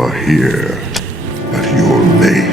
are here, but you're late.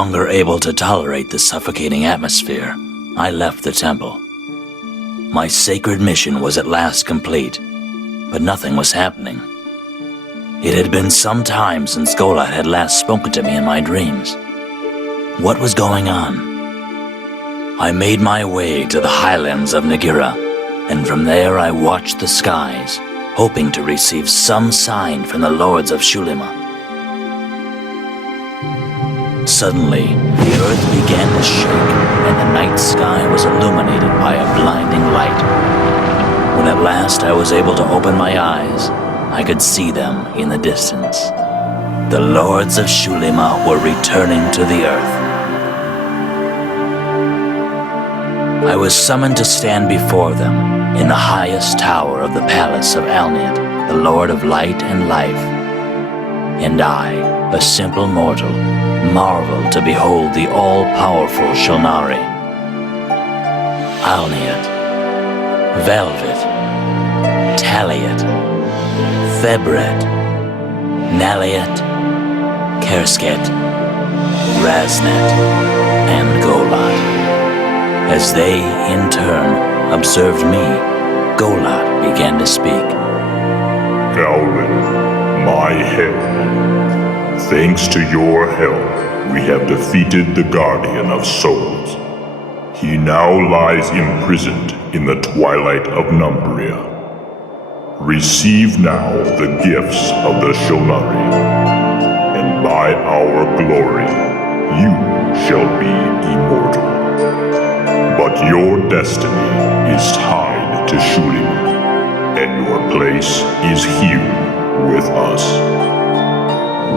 longer able to tolerate the suffocating atmosphere, I left the temple. My sacred mission was at last complete, but nothing was happening. It had been some time since Gola had last spoken to me in my dreams. What was going on? I made my way to the highlands of Nagira, and from there I watched the skies, hoping to receive some sign from the Lords of Xulima. Suddenly, the earth began to shake, and the night sky was illuminated by a blinding light. When at last I was able to open my eyes, I could see them in the distance. The Lords of Xulima were returning to the earth. I was summoned to stand before them in the highest tower of the palace of Alniat, the Lord of Light and Life. And I, a simple mortal, marveled to behold the all-powerful Xulnari. Alniat, Velvet, Taliat, Thebret, Naliat, Kersket, Raznet, and Golad. As they, in turn, observed me, Golad began to speak. Gowlin, my herald, thanks to your help, we have defeated the Guardian of Souls. He now lies imprisoned in the twilight of Numbria. Receive now the gifts of the Xulnari, and by our glory, you shall be immortal. But your destiny is tied to Xulima, and your place is here with us.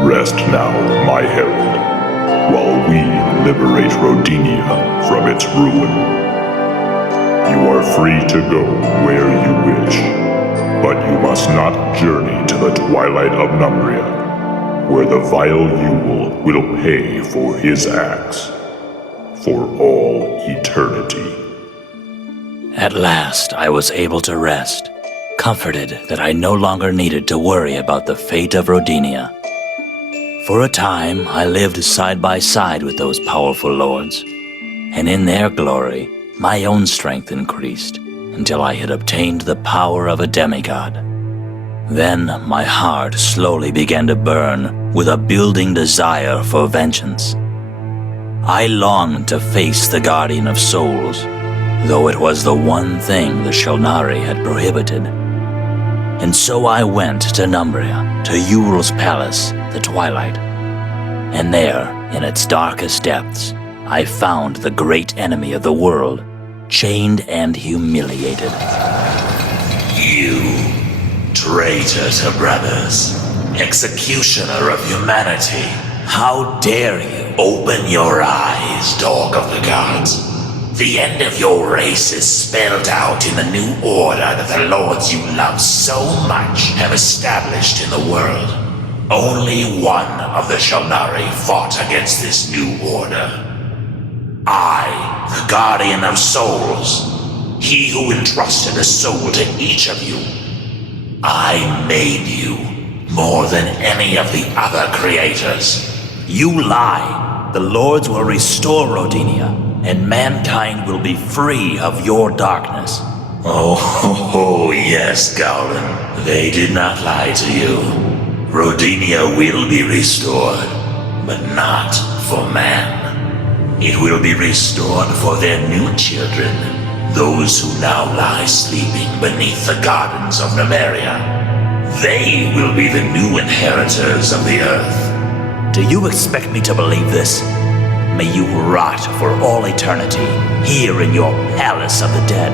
Rest now, my herald, while we liberate Rodinia from its ruin. You are free to go where you wish, but you must not journey to the twilight of Numbria, where the vile Yule will pay for his acts. For all eternity. At last, I was able to rest, comforted that I no longer needed to worry about the fate of Rodinia. For a time, I lived side by side with those powerful lords, and in their glory, my own strength increased until I had obtained the power of a demigod. Then my heart slowly began to burn with a building desire for vengeance. I longed to face the Guardian of Souls, though it was the one thing the Xulnari had prohibited. And so I went to Numbria, to Yule's palace, the Twilight. And there, in its darkest depths, I found the great enemy of the world, chained and humiliated. You, traitor to brothers, executioner of humanity, how dare you open your eyes, dog of the gods? The end of your race is spelled out in the new order that the lords you love so much have established in the world. Only one of the Xulnari fought against this new order. I, the Guardian of Souls, he who entrusted a soul to each of you. I made you more than any of the other creators. You lie. The Lords will restore Rodinia, and mankind will be free of your darkness. Oh, yes, Gowlin. They did not lie to you. Rodinia will be restored, but not for man. It will be restored for their new children, those who now lie sleeping beneath the gardens of Numeria. They will be the new inheritors of the earth. Do you expect me to believe this? May you rot for all eternity, here in your palace of the dead.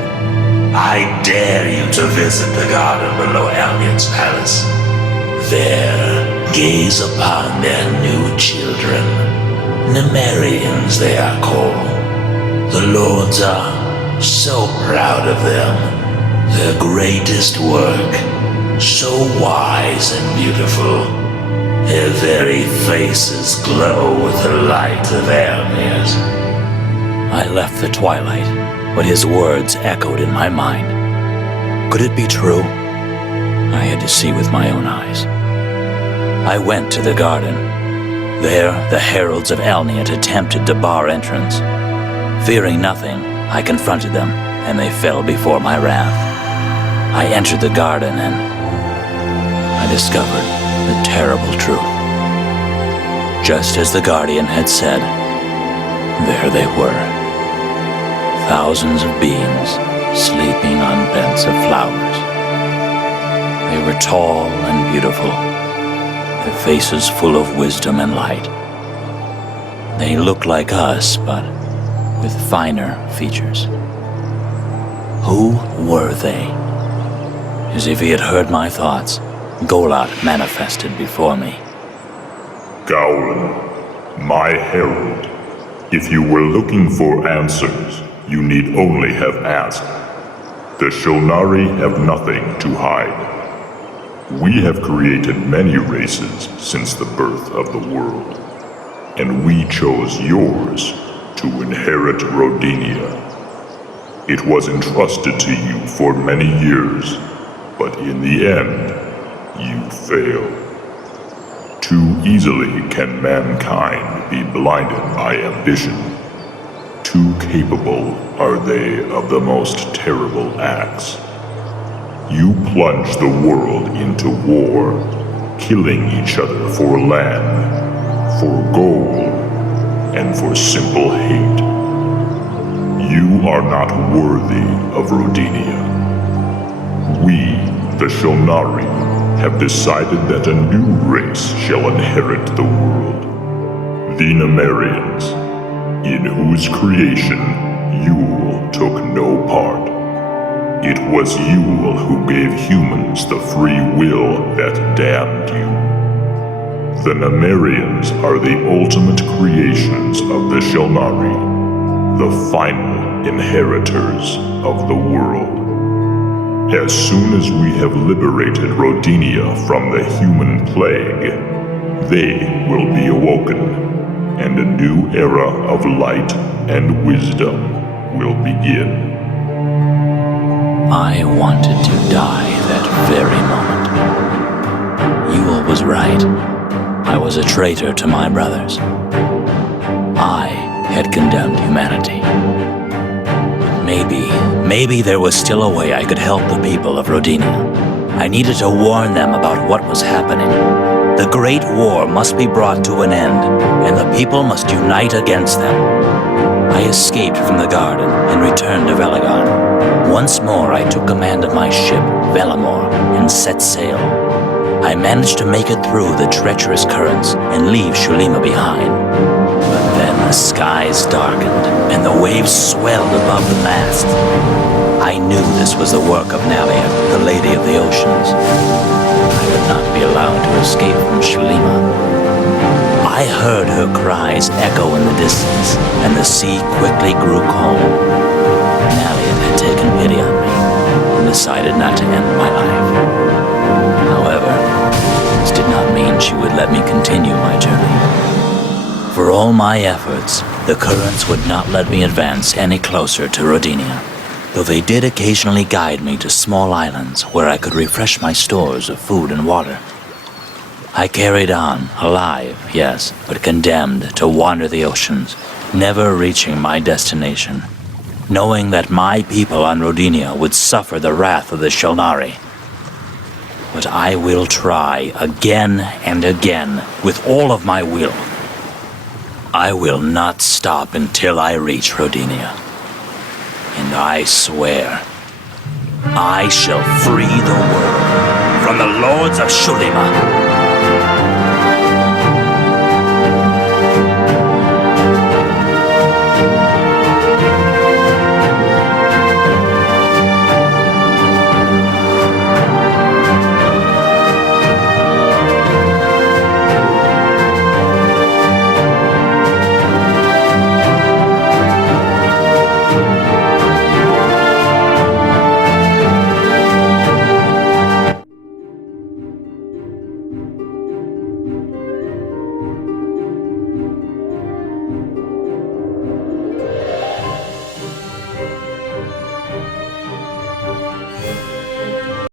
I dare you to visit the garden below Alniat's palace. There, gaze upon their new children. Numerians they are called. The lords are so proud of them. Their greatest work, so wise and beautiful. Their very faces glow with the light of Alniat. I left the twilight, but his words echoed in my mind. Could it be true? I had to see with my own eyes. I went to the garden. There, the heralds of Elniot attempted to bar entrance. Fearing nothing, I confronted them, and they fell before my wrath. I entered the garden and I discovered the terrible truth. Just as the Guardian had said, there they were. Thousands of beings sleeping on beds of flowers. They were tall and beautiful, their faces full of wisdom and light. They looked like us, but with finer features. Who were they? As if he had heard my thoughts, Golat manifested before me. Gowlin, my herald, if you were looking for answers, you need only have asked. The Shulnari have nothing to hide. We have created many races since the birth of the world, and we chose yours to inherit Rodinia. It was entrusted to you for many years, but in the end, you failed. Too easily can mankind be blinded by ambition. Too capable are they of the most terrible acts. You plunge the world into war, killing each other for land, for gold, and for simple hate. You are not worthy of Rodinia. We, the Shulnari, have decided that a new race shall inherit the world. The Nemerians, in whose creation Yule took no part. It was Yule who gave humans the free will that damned you. The Nemerians are the ultimate creations of the Shulnari, the final inheritors of the world. As soon as we have liberated Rodinia from the human plague, they will be awoken, and a new era of light and wisdom will begin. I wanted to die that very moment. Yule was right. I was a traitor to my brothers. I had condemned humanity. Maybe there was still a way I could help the people of Rodinia. I needed to warn them about what was happening. The Great War must be brought to an end, and the people must unite against them. I escaped from the garden and returned to Velagon. Once more I took command of my ship, Velamor, and set sail. I managed to make it through the treacherous currents and leave Xulima behind. But then the skies darkened, and the waves swelled above the masts. I knew this was the work of Nalia, the Lady of the Oceans. I would not be allowed to escape from Xulima. I heard her cries echo in the distance, and the sea quickly grew calm. Nalia had taken pity on me, and decided not to end my life. However, this did not mean she would let me continue my journey. For all my efforts, the currents would not let me advance any closer to Rodinia, though they did occasionally guide me to small islands where I could refresh my stores of food and water. I carried on, alive, yes, but condemned to wander the oceans, never reaching my destination, knowing that my people on Rodinia would suffer the wrath of the Shulnari. But I will try again and again with all of my will. I will not stop until I reach Rodinia. And I swear, I shall free the world from the Lords of Xulima.